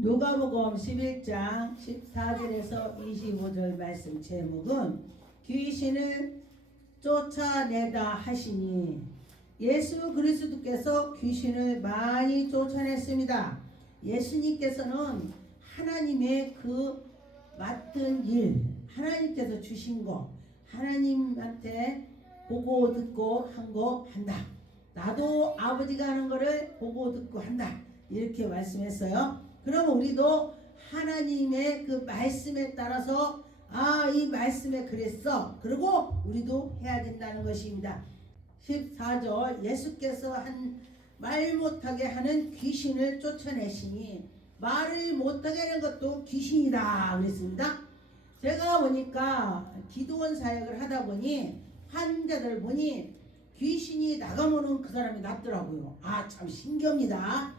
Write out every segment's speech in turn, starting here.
누가복음 11장 14절에서 25절 말씀 제목은 귀신을 쫓아내다 하시니, 예수 그리스도께서 귀신을 많이 쫓아냈습니다. 예수님께서는 하나님의 그 맡은 일, 하나님께서 주신 거, 하나님한테 보고 듣고 한 거 한다. 나도 아버지가 하는 거를 보고 듣고 한다. 이렇게 말씀했어요. 그럼 우리도 하나님의 그 말씀에 따라서 이 말씀에 그랬어. 그리고 우리도 해야 된다는 것입니다. 14절 예수께서 말 못하게 하는 귀신을 쫓아내시니, 말을 못하게 하는 것도 귀신이다 그랬습니다. 제가 보니까 기도원 사역을 하다 보니 환자들 보니 귀신이 나가면은 그 사람이 낫더라고요. 참 신기합니다.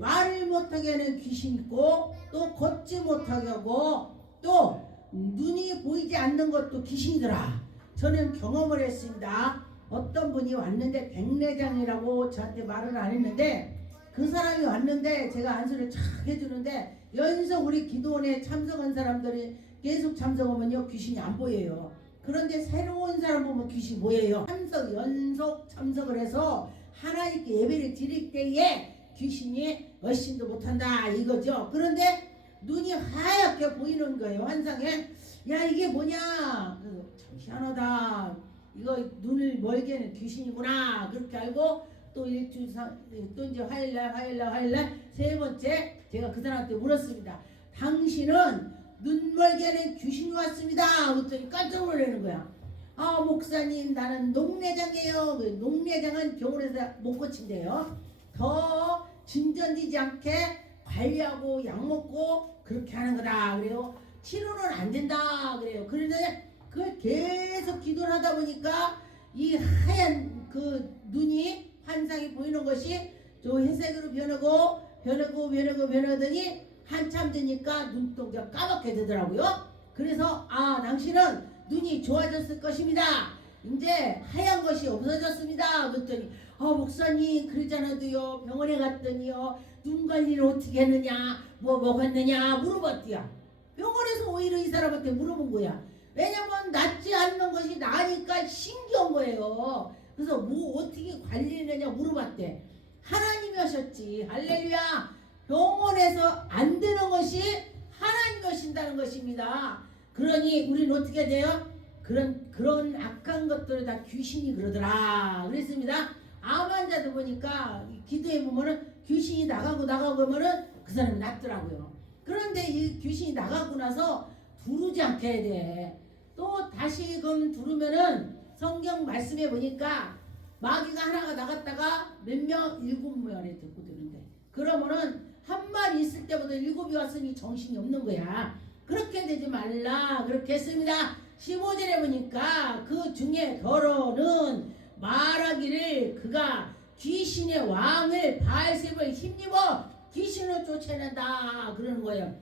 말을 못하게 하는 귀신 있고, 또 걷지 못하게 하고, 또 눈이 보이지 않는 것도 귀신이더라. 저는 경험을 했습니다. 어떤 분이 왔는데 백내장이라고 저한테 말을 안 했는데, 그 사람이 왔는데 제가 안수를 착 해주는데 연속 우리 기도원에 참석한 사람들이 계속 참석하면요 귀신이 안 보여요. 그런데 새로운 사람 보면 귀신이 보여요. 연속 참석을 해서 하나님께 예배를 드릴 때에 귀신이 얼씬도 못한다 이거죠. 그런데 눈이 하얗게 보이는 거예요. 환상에. 야, 이게 뭐냐. 그래서 참 희한하다. 이거 눈을 멀게 하는 귀신이구나. 그렇게 알고 또 일주일 또 이제 화요일날 세 번째 제가 그 사람한테 물었습니다. 당신은 눈 멀게 하는 귀신이 왔습니다. 그랬더니 깜짝 놀라는 거야. 목사님, 나는 녹내장이에요. 녹내장은 병원에서 못 고친대요. 더 진전되지 않게 관리하고 약 먹고 그렇게 하는 거다 그래요. 치료는 안 된다 그래요. 그런데 그걸 계속 기도를 하다 보니까 이 하얀 그 눈이 환상이 보이는 것이 저 회색으로 변하더니 한참 되니까 눈동자 까맣게 되더라고요. 그래서 당신은 눈이 좋아졌을 것입니다. 이제 하얀 것이 없어졌습니다. 그랬더니 목사님, 그러잖아도요, 병원에 갔더니요, 눈 관리를 어떻게 했느냐, 뭐 먹었느냐 물어봤대요. 병원에서 오히려 이 사람한테 물어본 거야. 왜냐면 낫지 않는 것이 나으니까 신기한 거예요. 그래서 뭐 어떻게 관리했느냐 물어봤대. 하나님이 하셨지. 할렐루야. 병원에서 안 되는 것이 하나님이 하신다는 것입니다. 그러니 우리는 어떻게 돼요? 그런 악한 것들을 다 귀신이 그러더라 그랬습니다. 암 환자도 보니까 기도해 보면은 귀신이 나가고 보면은 그 사람이 낫더라고요. 그런데 이 귀신이 나가고 나서 두르지 않게 해야 돼. 또 다시금 두르면은 성경 말씀해 보니까 마귀가 하나가 나갔다가 몇 명? 7명에 듣고 되는데, 그러면은 한 마리 있을 때보다 7이 왔으니 정신이 없는 거야. 그렇게 되지 말라 그렇게 했습니다. 15절에 보니까 그 중에 더러는 말하기를 그가 귀신의 왕을 바알세불을 힘입어 귀신을 쫓아낸다 그러는 거예요.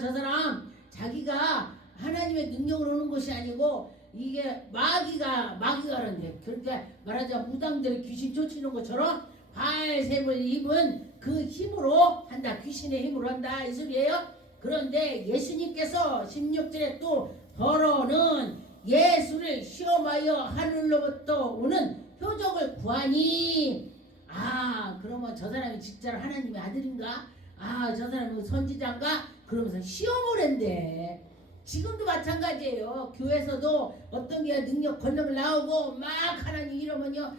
저 사람 자기가 하나님의 능력으로 오는 것이 아니고 이게 마귀가 하는데, 그러니까 말하자면 무당들이 귀신 쫓는 것처럼 바알세불 입은 그 힘으로 한다. 귀신의 힘으로 한다 이 소리예요. 그런데 예수님께서 16절에 또 더러는 예수를 시험하여 하늘로부터 오는 표적을 구하니, 그러면 저 사람이 진짜로 하나님의 아들인가? 저 사람은 선지자인가? 그러면서 시험을 한대. 지금도 마찬가지예요. 교회에서도 어떤 게 능력 권능을 나오고 막 하나님 이러면요,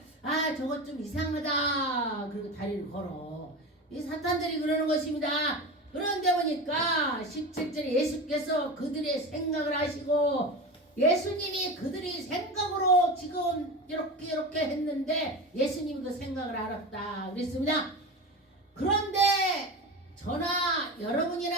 저것 좀 이상하다 그리고 다리를 걸어. 이 사탄들이 그러는 것입니다. 그런데 보니까 17절에 예수께서 그들의 생각을 아시고, 예수님이 그들이 생각으로 지금 이렇게 했는데 예수님이 그 생각을 알았다 그랬습니다. 그런데 저나 여러분이나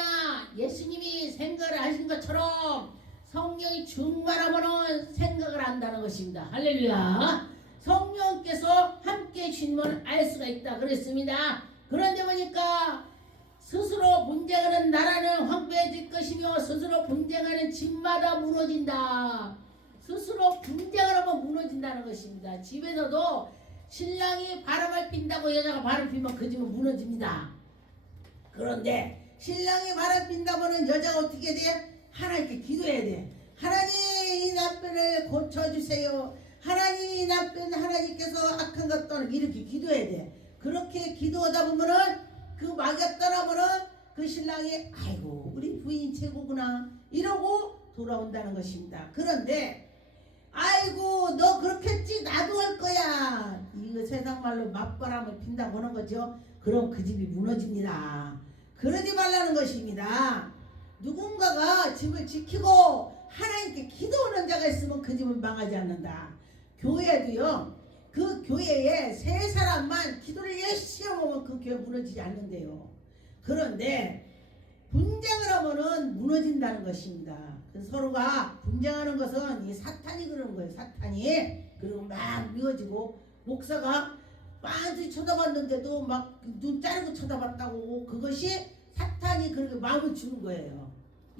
예수님이 생각을 하신 것처럼 성령이 충만하면 생각을 한다는 것입니다. 할렐루야. 성령께서 함께 주시면 알 수가 있다 그랬습니다. 그런데 보니까 스스로 분쟁하는 나라는 황폐해질 것이며 스스로 분쟁하는 집마다 무너진다. 스스로 분쟁을 하면 무너진다는 것입니다. 집에서도 신랑이 바람을 핀다고 여자가 바람 피면 그 집은 무너집니다. 그런데 신랑이 바람 핀다면은 여자가 어떻게 돼? 하나님께 기도해야 돼. 하나님 이 남편을 고쳐주세요. 하나님 이 남편 하나님께서 악한 것 떠나 이렇게 기도해야 돼. 그렇게 기도하다 보면은 그 마귀가 떠나면은 그 신랑이 아이고 우리 부인이 최고구나 이러고 돌아온다는 것입니다. 그런데 아이고 너 그렇겠지 나도 할 거야 이거 세상 말로 맞바람을 핀다고 하는 거죠. 그럼 그 집이 무너집니다. 그러지 말라는 것입니다. 누군가가 집을 지키고 하나님께 기도하는 자가 있으면 그 집은 망하지 않는다. 교회도요 그 교회에 세 사람만 기도를 열심히 하면 그 교회 무너지지 않는데요. 그런데 분쟁을 하면은 무너진다는 것입니다. 그래서 서로가 분쟁하는 것은 이 사탄이 그러는 거예요. 사탄이. 그리고 막 미워지고 목사가 빤히 쳐다봤는데도 막 눈 자르고 쳐다봤다고 그것이 사탄이 그렇게 마음을 주는 거예요.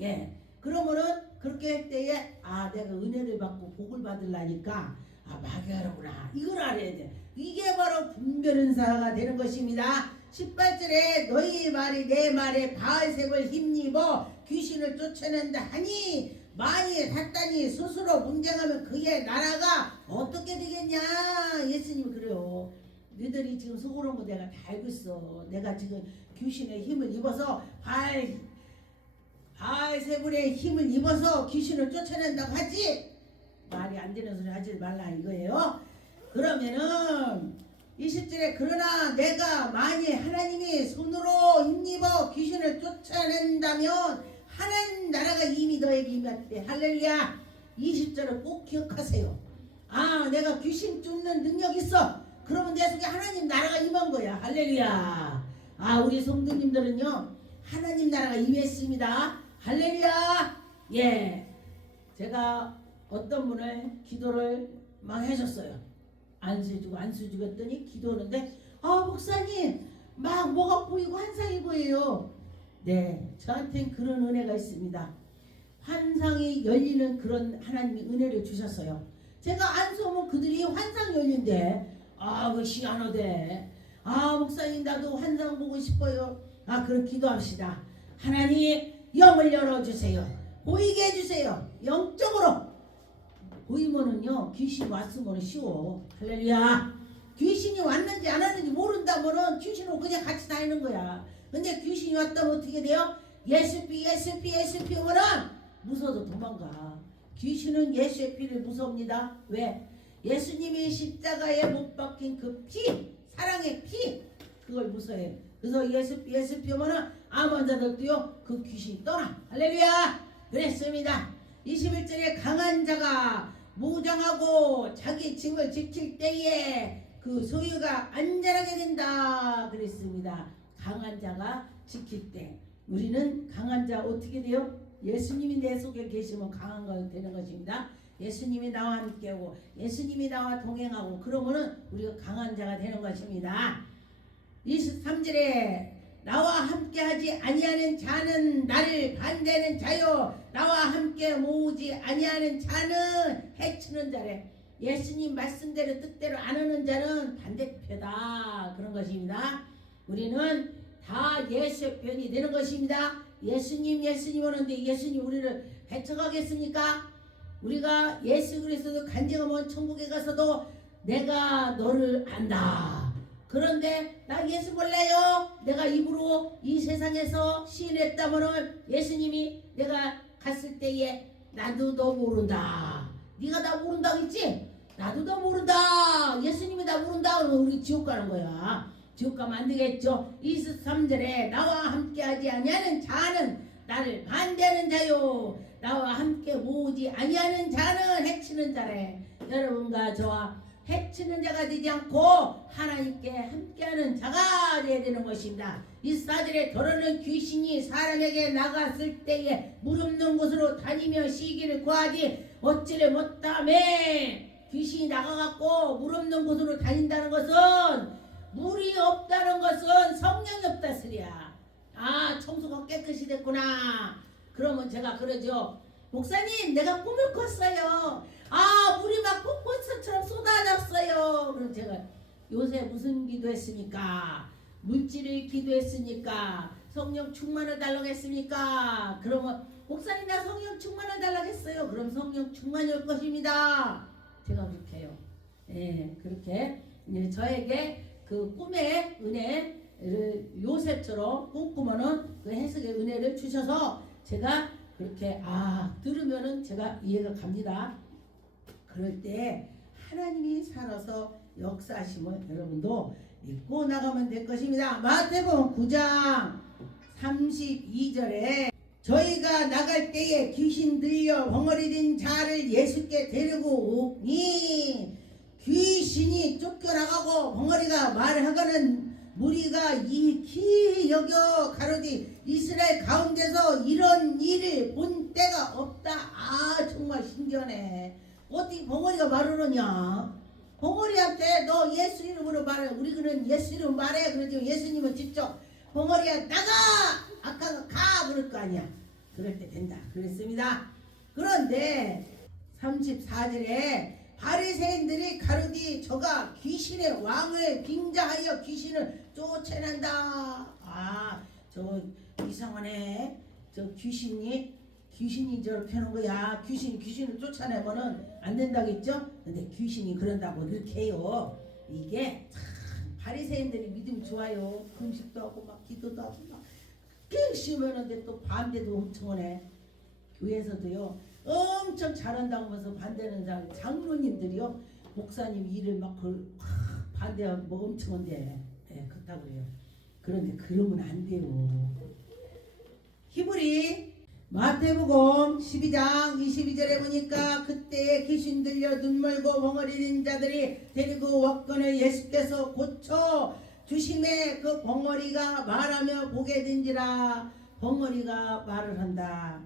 예. 그러면은 그렇게 할 때에 아 내가 은혜를 받고 복을 받으려니까 아 마귀하라구나 이걸 알아야 돼. 이게 바로 분별은사가 되는 것입니다. 18절에 너희 말이 내 말에 바알색을 힘입어 귀신을 쫓아낸다 하니 만일 사탄이 스스로 분쟁하면 그의 나라가 어떻게 되겠냐. 예수님이 그래요. 너희들이 지금 속으로 거 내가 다 알고 있어. 내가 지금 귀신의 힘을 입어서 바알세불의 힘을 입어서 귀신을 쫓아낸다고 하지. 말이 안 되는 소리 하지 말라 이거예요. 그러면은 20절에 그러나 내가 만일 하나님이 손으로 힘입어 귀신을 쫓아낸다면 하나님 나라가 이미 너에게 임했대. 할렐루야. 20절을 꼭 기억하세요. 아 내가 귀신 쫓는 능력 있어. 그러면 내 속에 하나님 나라가 임한 거야. 할렐루야. 아 우리 성도님들은요 하나님 나라가 임했습니다. 할렐루야. 예, 제가 어떤 분을 기도를 막 해줬어요. 안수주고 했더니 기도하는데 아 목사님 막 뭐가 보이고 환상이 보여요. 네, 저한테는 그런 은혜가 있습니다. 환상이 열리는 그런 하나님이 은혜를 주셨어요. 제가 안수하면 그들이 환상 열린대. 아 그 시간어대. 아 목사님 나도 환상 보고 싶어요. 아 그럼 기도합시다. 하나님 영을 열어주세요. 보이게 해주세요. 영적으로 보이면은요 귀신이 왔으면 쉬워. 할렐루야. 귀신이 왔는지 안 왔는지 모른다면은 귀신하고 그냥 같이 다니는 거야. 근데 귀신이 왔다면 어떻게 돼요? 예수피 오면은 무서워도 도망가. 귀신은 예수의 피를 무섭니다. 왜? 예수님이 십자가에 못 박힌 그 피, 사랑의 피, 그걸 무서워해요. 그래서 예수피 오면은 암 자들도요 그 귀신이 떠나. 할렐루야. 그랬습니다. 21절에 강한 자가 무장하고 자기 집을 지킬 때에 그 소유가 안전하게 된다 그랬습니다. 강한 자가 지킬 때 우리는 강한 자 어떻게 돼요? 예수님이 내 속에 계시면 강한 거 되는 것입니다. 예수님이 나와 함께하고 예수님이 나와 동행하고 그러면은 우리가 강한 자가 되는 것입니다. 23절에 나와 함께하지 아니하는 자는 나를 반대하는 자요 나와 함께 모으지 아니하는 자는 해치는 자래. 예수님 말씀대로 뜻대로 안 하는 자는 반대표다 그런 것입니다. 우리는 다 예수의 편이 되는 것입니다. 예수님 오는데 예수님 우리를 해쳐가겠습니까? 우리가 예수 그리스도 간증하면 천국에 가서도 내가 너를 안다. 그런데 나 예수 몰라요. 내가 입으로 이 세상에서 시인했다면은 예수님이 내가 갔을 때에 나도 너 모른다. 네가 나 모른다고 했지? 나도 너 모른다. 예수님이 나 모른다. 그러면 우리 지옥 가는 거야. 지옥 가면 안 되겠죠. 23절에 나와 함께하지 아니하는 자는 나를 반대하는 자요 나와 함께 모으지 아니하는 자는 해치는 자래. 여러분과 저와 해치는 자가 되지 않고 하나님께 함께하는 자가 되어야 되는 것입니다. 24절에 더러는 귀신이 사람에게 나갔을 때에 물 없는 곳으로 다니며 쉬기를 구하지 얻지를 못하매. 귀신이 나가갖고 물 없는 곳으로 다닌다는 것은 물이 없다는 것은 성령이 없다 소리야. 아 청소가 깨끗이 됐구나. 그러면 제가 그러죠. 목사님 내가 꿈을 꿨어요. 아 물이 막 폭포수처럼 쏟아졌어요. 그럼 제가 요새 무슨 기도했습니까? 물질을 기도했습니까? 성령 충만을 달라고 했습니까? 그러면 목사님 나 성령 충만을 달라고 했어요. 그럼 성령 충만이 올 것입니다. 제가 그렇게 해요. 예, 그렇게 저에게 그 꿈의 은혜를 요셉처럼 꿈꾸면은 그 해석의 은혜를 주셔서 제가 그렇게 들으면은 제가 이해가 갑니다. 그럴 때 하나님이 살아서 역사하심을 여러분도 믿고 나가면 될 것입니다. 마태복음 9장 32절에 저희가 나갈 때에 귀신 들려 벙어리 된 자를 예수께 데리고 오니 귀신이 쫓겨나가고 벙어리가 말하거는 무리가 이 여겨 가로되 이스라엘 가운데서 이런 일을 본 때가 없다. 정말 신기하네. 어떻게 벙어리가 말하느냐. 벙어리한테 너 예수 이름으로 말해. 우리는 예수 이름 말해. 그러지 예수님은 직접 벙어리야 나가! 아까 가! 그럴 거 아니야. 그럴 때 된다. 그랬습니다. 그런데 34절에 바리새인들이 가로되 저가 귀신의 왕을 빙자하여 귀신을 쫓아낸다. 저 이상하네. 저 귀신이 저렇게 하는 거야. 귀신을 쫓아내면은 안 된다겠죠? 근데 귀신이 그런다고 그렇게 해요. 이게 참 바리새인들이 믿음이 좋아요. 금식도 하고 막 기도도 하고 막 열심히 하는데 또 반대도 엄청 하네. 교회에서도요 엄청 잘한다고 하면서 반대하는 장로님들이요 목사님 일을 막 반대하고 뭐 엄청 한데 그렇다고 그래요. 그런데 그러면 안 돼요. 히브리 마태복음 12장 22절에 보니까 그때 귀신 들려 눈멀고 벙어리 된 자들이 데리고 왔거늘 예수께서 고쳐 주심에 그 벙어리가 말하며 보게 된지라. 벙어리가 말을 한다.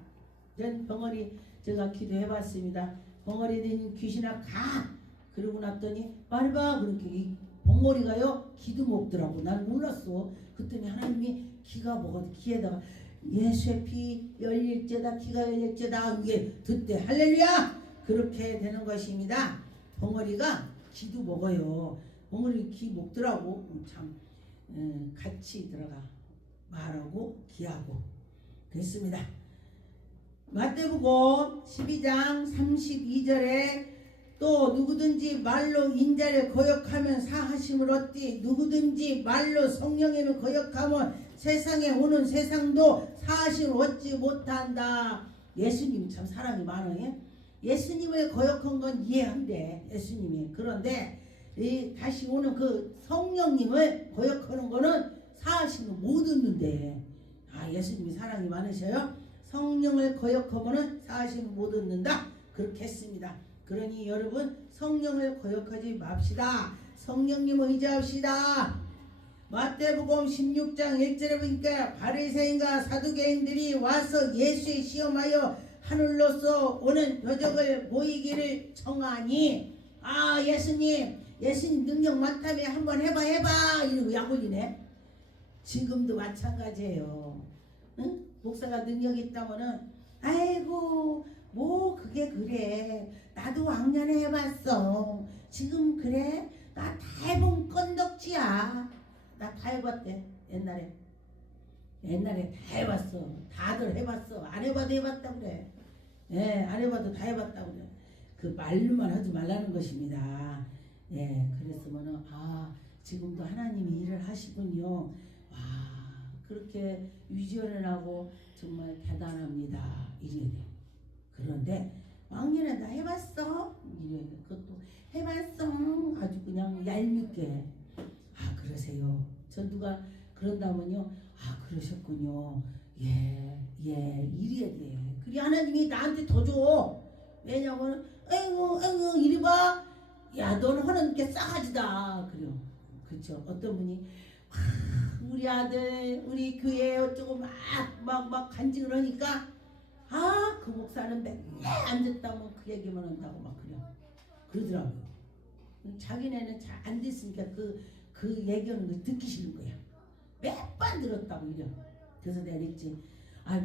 전 벙어리 제가 기도해봤습니다. 벙어리 된 귀신아 가! 그러고 났더니 말해봐. 그렇게 이 벙어리가요 기도 먹더라고. 난 몰랐어. 그랬더니 하나님이 기가 먹어도 귀에다가 예수의 피 열릴지어다 기가 열릴지어다 이게 듣대. 할렐루야. 그렇게 되는 것입니다. 벙어리가 기도 먹어요. 벙어리 기 먹더라고. 참 같이 들어가 말하고 기하고 그랬습니다. 마태복음 12장 32절에 또 누구든지 말로 인자를 거역하면 사하심을 얻디 누구든지 말로 성령님을 거역하면 세상에 오는 세상도 사하심을 얻지 못한다. 예수님 참 사랑이 많아요. 예수님을 거역한 건 이해한대. 예수님이. 그런데 다시 오는 그 성령님을 거역하는 거는 사하심을 못 얻는데. 예수님이 사랑이 많으셔요. 성령을 거역하면 사하심을 못 얻는다. 그렇게 했습니다. 그러니 여러분 성령을 거역하지 맙시다. 성령님을 의지합시다. 마태복음 16장 1절에 보니까 바리새인과 사두개인들이 와서 예수의 시험하여 하늘로서 오는 표적을 보이기를 청하니 예수님 능력 많다며 한번 해봐 이러고 약 올리네. 지금도 마찬가지예요. 응? 목사가 능력이 있다면은 아이고 뭐 그게 그래 나도 왕년에 해봤어. 지금 그래 나 다 해본 건덕지야. 나 다 해봤대. 옛날에 다 해봤어. 다들 해봤어. 안 해봐도 해봤다 그래. 안 해봐도 다 해봤다 그래. 그 말로만 하지 말라는 것입니다. 그랬으면은 지금도 하나님이 일을 하시군요. 그렇게 유전하고 정말 대단합니다. 이래야 돼. 그런데 왕년에 나 해봤어. 이래. 그것도 해봤어. 아주 그냥 얄밉게. 그러세요. 전 누가 그런다면요. 그러셨군요. 이래야 돼. 그래 하나님이 나한테 더 줘. 왜냐면 아이고 이리 봐. 야 너는 하는 게 싸가지다. 그래요. 그렇죠. 어떤 분이 우리 아들 우리 교회 어쩌고 막 간증을 하니까 그 목사는 맨날 앉았다면 그 얘기만 한다고 막 그러더라고요. 자기네는 잘 안 됐으니까 그 얘기하는 거 듣기 싫은 거야. 몇 번 들었다고 이래. 그래서 내가 그랬지.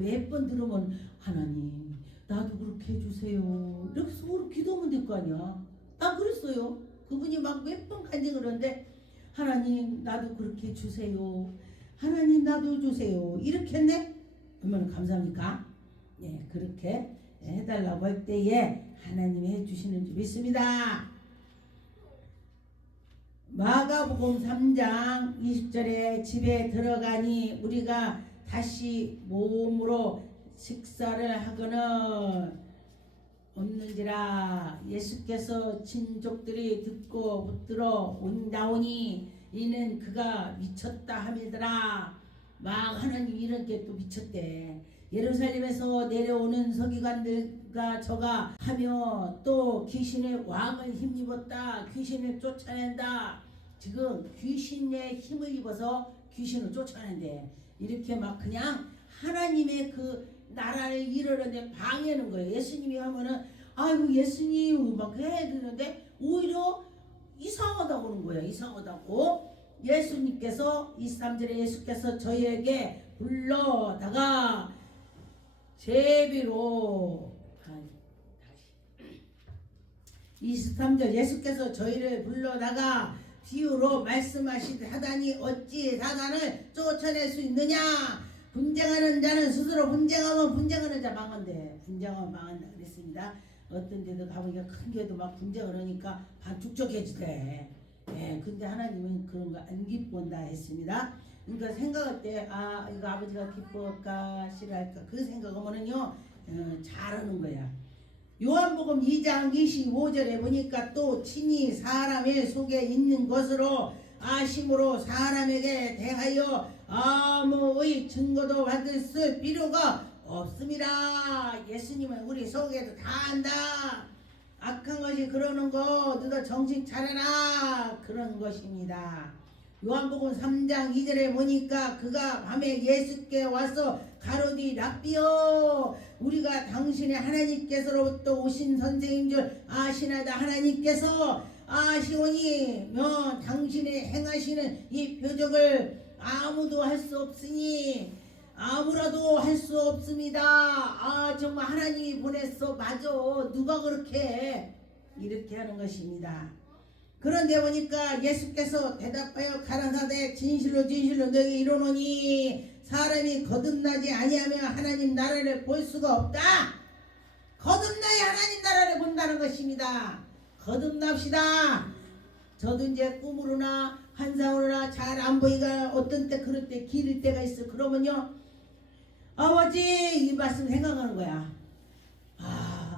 몇 번 들으면 하나님 나도 그렇게 해주세요. 이렇게 속으로 기도하면 될 거 아니야. 나 그랬어요. 그분이 막 몇 번 간증을 하는데 하나님 나도 그렇게 해주세요. 하나님 나도 주세요. 이렇게 했네? 얼마나 감사합니까? 예, 그렇게 해달라고 할 때에 하나님이 해주시는 줄 믿습니다. 마가복음 3장 20절에 집에 들어가니 우리가 다시 몸으로 식사를 하거는 없는지라. 예수께서 친족들이 듣고 붙들어 나오니 이는 그가 미쳤다 함이더라. 막 하나님 이렇게 또 미쳤대. 예루살렘에서 내려오는 서기관들과 저가 하며 또 귀신의 왕을 힘입었다. 귀신을 쫓아낸다. 지금 귀신의 힘을 입어서 귀신을 쫓아낸대. 이렇게 막 그냥 하나님의 그 나라를 이루는데 방해하는 거예요. 예수님이 하면은 아이고 예수님 막 해야 되는데 오히려 이상하다고 하는 거예요. 이상하다고. 예수님께서 23절에 예수께서 저희에게 불러다가 제비로 23절 예수께서 저희를 불러다가 비유로 말씀하시되 하다니 어찌 사단을 쫓아낼 수 있느냐. 분쟁하는 자는 스스로 분쟁하면 분쟁하는 자 망한대. 분쟁하면 망한다 그랬습니다. 어떤 데도 가보니까 큰 게도 막 분쟁을 하니까 반죽적해지대. 예, 근데 하나님은 그런 거 안 기뻐한다 했습니다. 그러니까 생각할 때 아 이거 아버지가 기뻐할까 싫어할까 그 생각하면은요 잘하는 거야. 요한복음 2장 25절에 보니까 또 친히 사람의 속에 있는 것으로 아심으로 사람에게 대하여 아무의 증거도 받을 필요가 없습니다. 예수님은 우리 속에도 다 안다. 악한 것이 그러는 거 너도 정신 차려라 그런 것입니다. 요한복음 3장 2절에 보니까 그가 밤에 예수께 와서 가로디 랍비여 우리가 당신의 하나님께서로부터 오신 선생인 줄 아시나이다. 하나님께서 아시오니 당신이 행하시는 이 표적을 아무도 할 수 없으니 아무라도 할 수 없습니다. 아 정말 하나님이 보냈어. 맞아. 누가 그렇게 해? 이렇게 하는 것입니다. 그런데 보니까 예수께서 대답하여 가라사대 진실로 진실로 너에게 이르노니 사람이 거듭나지 아니하며 하나님 나라를 볼 수가 없다. 거듭나야 하나님 나라를 본다는 것입니다. 거듭납시다. 저도 이제 꿈으로나 환상으로나 잘 안 보이가 어떤 때 그럴 때 기를 때가 있어. 그러면요 아버지 이 말씀 생각하는 거야.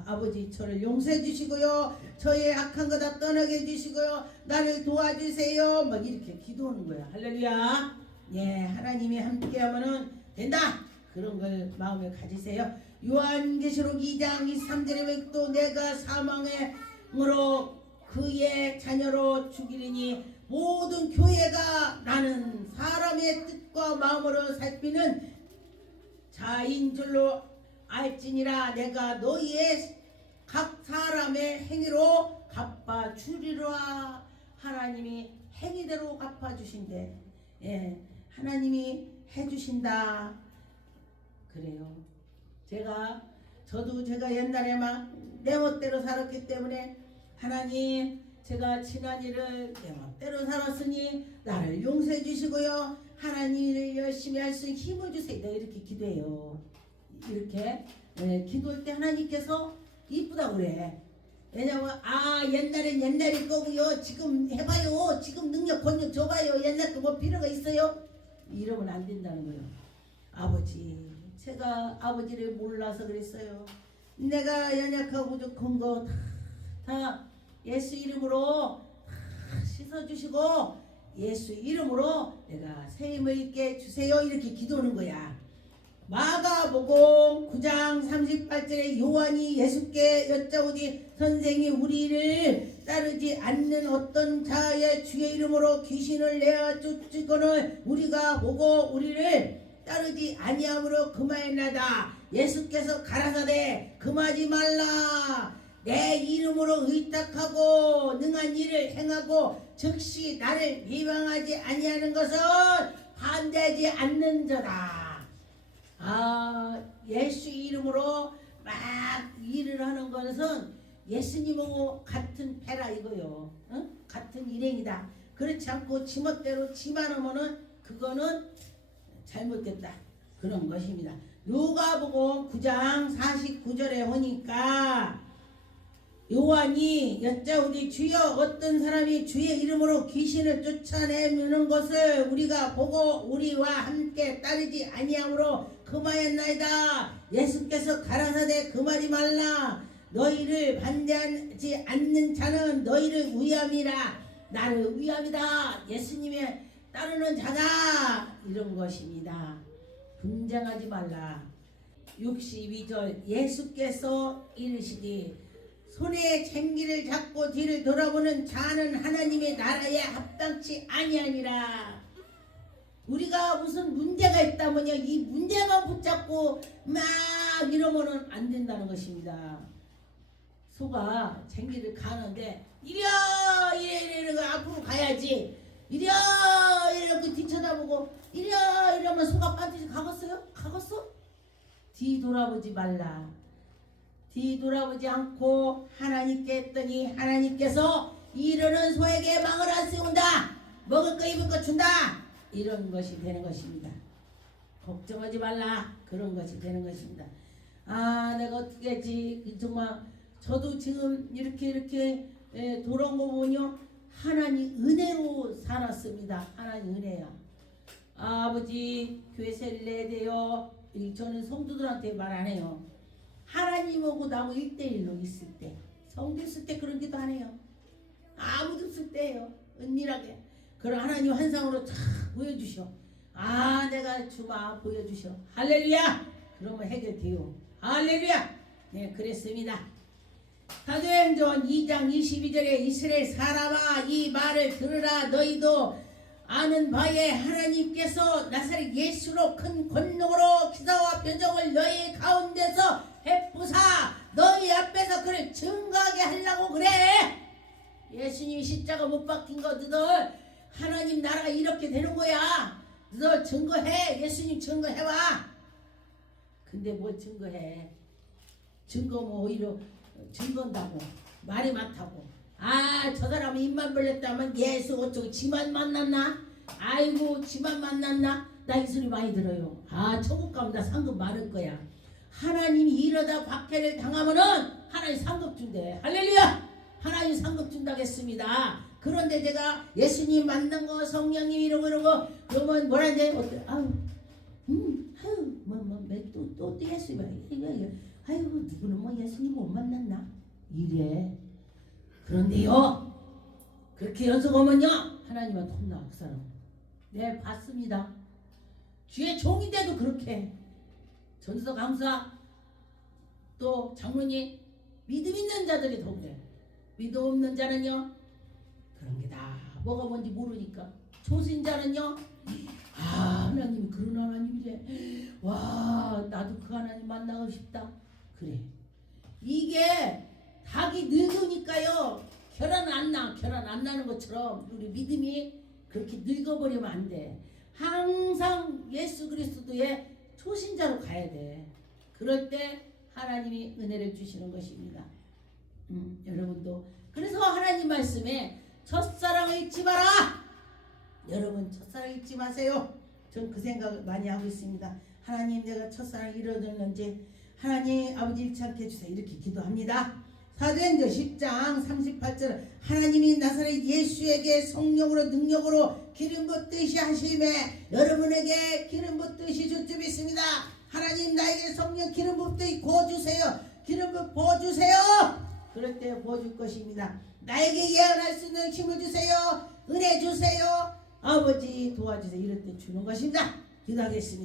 아버지 저를 용서해 주시고요. 저의 악한 거 다 떠나게 해 주시고요. 나를 도와주세요. 막 이렇게 기도하는 거야. 할렐루야. 예, 하나님이 함께 하면은 된다. 그런 걸 마음에 가지세요. 요한계시록 2장 23절에 또 내가 사망으로 그의 자녀로 죽이리니 모든 교회가 나는 사람의 뜻과 마음으로 살피는 자인 줄로 알지니라. 내가 너희의 각 사람의 행위로 갚아주리라. 하나님이 행위대로 갚아주신대. 예, 하나님이 해주신다. 그래요. 제가 옛날에 막 내 멋대로 살았기 때문에 하나님 제가 지난 일을 내 멋대로 살았으니 나를 용서해 주시고요. 하나님 일을 열심히 할 수 있는 힘을 주세요. 내가 이렇게 기도해요. 이렇게 기도할 때 하나님께서 이쁘다고 그래. 왜냐면 옛날엔 옛날일 거고요. 지금 해봐요. 지금 능력 권력 줘봐요. 옛날 거 뭐 필요가 있어요? 이러면 안 된다는 거예요. 아버지 제가 아버지를 몰라서 그랬어요. 내가 연약하고 부족한 거 다 예수 이름으로 씻어주시고 예수 이름으로 내가 세임을 있게 주세요. 이렇게 기도하는 거야. 마가복음 9장 38절에 요한이 예수께 여짜오니 선생이 우리를 따르지 않는 어떤 자의 주의 이름으로 귀신을 내어 쫓기거늘 우리가 보고 우리를 따르지 아니함으로 금하였나이다. 예수께서 가라사대 금하지 말라. 내 이름으로 의탁하고 능한 일을 행하고 즉시 나를 비방하지 아니하는 것은 반대하지 않는 자다. 예수 이름으로 막 일을 하는 것은 예수님하고 같은 패라 이거요. 같은 일행이다. 그렇지 않고 지멋대로 지만 하면은 그거는 잘못됐다 그런 것입니다. 누가복음 9장 49절에 보니까 요한이 여짜오되 주여 어떤 사람이 주의 이름으로 귀신을 쫓아내는 것을 우리가 보고 우리와 함께 따르지 아니함으로 금하였나이다. 예수께서 가라사대 금하지 말라. 너희를 반대하지 않는 자는 너희를 위함이라. 나를 위함이다. 예수님의 따르는 자다. 이런 것입니다. 분쟁하지 말라. 62절 예수께서 이르시되 손에 쟁기를 잡고 뒤를 돌아보는 자는 하나님의 나라에 합당치 아니하니라. 우리가 무슨 문제가 있다면요 이 문제만 붙잡고 막 이러면은 안 된다는 것입니다. 소가 쟁기를 가는데 이래 이러고 앞으로 가야지. 이래 이러고 뒤쳐다보고 이래 이러면 소가 반드시 가겠어요? 가겠어? 뒤 돌아보지 말라. 뒤돌아보지 않고 하나님께 했더니 하나님께서 이르는 소에게 망을 안 씌운다. 먹을 거 입을 거 준다. 이런 것이 되는 것입니다. 걱정하지 말라. 그런 것이 되는 것입니다. 아 내가 어떻게 하지. 정말 저도 지금 이렇게 돌아온 거 보면요 하나님 은혜로 살았습니다. 하나님 은혜야. 아버지 교회 세례 돼요. 저는 성도들한테 말 안 해요. 하나님하고 나하고 1대1로 있을 때 성도 있을 때 그런 기도 안 해요. 아무도 없을 때예요. 은밀하게 그런 하나님 환상으로 쫙 보여주셔. 아 내가 주마 보여주셔. 할렐루야. 그러면 해결돼요. 할렐루야. 네 그랬습니다. 사도행전 2장 22절에 이스라엘 사람아 이 말을 들으라. 너희도 아는 바에 하나님께서 나사렛 예수로 큰 권능으로 기사와 표적을 너희 가운데서 베푸사 너희 앞에서 그를 증거하게 하려고 그래. 예수님이 십자가 못 박힌 거 너희들 하나님 나라가 이렇게 되는 거야. 너희들 증거해. 예수님 증거해봐. 근데 뭘 증거해. 증거면 오히려 증거한다고 말이 많다고. 아 저 사람은 입만 벌렸다면 예수 어쩌고 지만 만났나. 아이고 지만 만났나. 나 이 소리 많이 들어요. 아 천국 가면 나 상급 많을 거야. 하나님이 이러다 박해를 당하면은 하나님 상급 준대. 할렐루야. 하나님 상급 준다겠습니다. 그런데 제가 예수님 만난 거 성령님 이러고 그러면 뭐라는데 아유 또 예수님 아이고 누구는 뭐 예수님 못 만났나 이래. 그런데요 그렇게 연속하면요 하나님은 혼나 그 사람. 네 봤습니다. 주의 종인데도 그렇게 전도서 강사 또 장로님 믿음 있는 자들이 더 그래. 믿음 없는 자는요 그런 게 다 뭐가 뭔지 모르니까. 초신자는요 아 하나님이 그런 하나님이래. 와 나도 그 하나님 만나고 싶다. 그래. 이게 닭이 늙으니까요 결혼 안 나는 것처럼 우리 믿음이 그렇게 늙어버리면 안 돼. 항상 예수 그리스도의 초신자로 가야 돼. 그럴 때 하나님이 은혜를 주시는 것입니다. 여러분도 그래서 하나님 말씀에 첫사랑을 잊지 마라. 여러분 첫사랑 잊지 마세요. 전 그 생각을 많이 하고 있습니다. 하나님 내가 첫사랑 잃어졌는지 하나님 아버지 잃지 않게 해주세요. 이렇게 기도합니다. 사도행전 10장 38절 하나님이 나사렛 예수에게 성령으로 능력으로 기름 붓듯이 하심에 여러분에게 기름 붓듯이 줄 있습니다. 하나님 나에게 성령 기름 붓듯이 부어주세요. 기름 부어주세요. 그럴 때 부어줄 것입니다. 나에게 예언할 수 있는 힘을 주세요. 은혜 주세요. 아버지 도와주세요. 이럴 때 주는 것입니다. 기도하겠습니다.